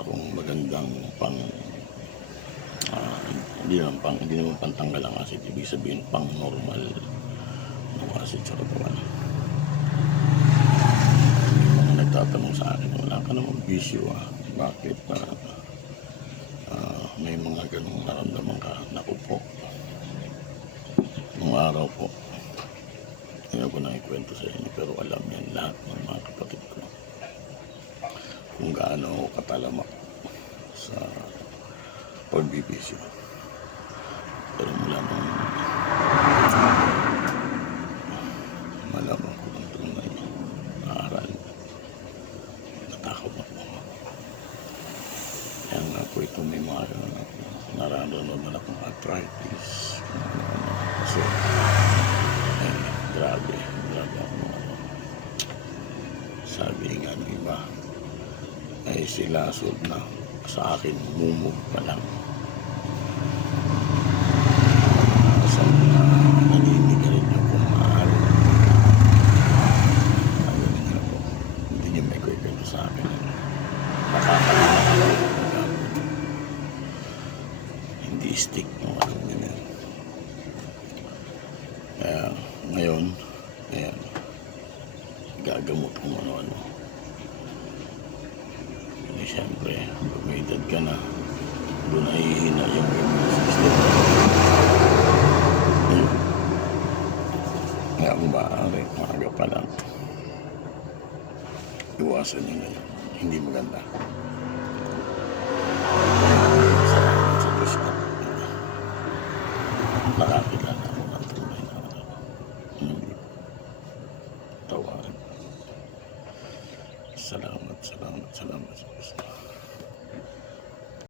akong magandang pang hindi naman pantanggal ang acid, ibig sabihin pang normal ng acid sa katawan. May mga nagtatanong sa akin, wala ka namang bisyo bakit may mga ganong naramdaman ka? Naku po, nung araw po, hindi ko na ikwento sa inyo, pero alam yan lahat ng mga kapatid ko kung gaano ako katalamak sa pagbibisyo. Pero mula nung malaman ko ng tunay na aral, natakot ako. Kaya nga po ito may mga nararamdaman akong arthritis. Kasi grabe ako. Sabi nga ng iba, ay sila sold na, sa akin mumog pa lang. Sa mga naniniga rin yung kung maaari. Ayun nga po, hindi niyo may kwento sa akin. Nakakalaman ako hindi stick ng alam niyo na. Kaya ngayon, ayan, gagamot kung ano-ano. Eh, siyempre, pag may edad ka na, doon nahihina yung immune system. Ayun. Kaya kung maaari, maaga pa lang, iwasan nyo na yun. Hindi maganda. Salamat sa Diyos at nakakilala ako ng tunay na hindi tawaran. Salamat sa Diyos.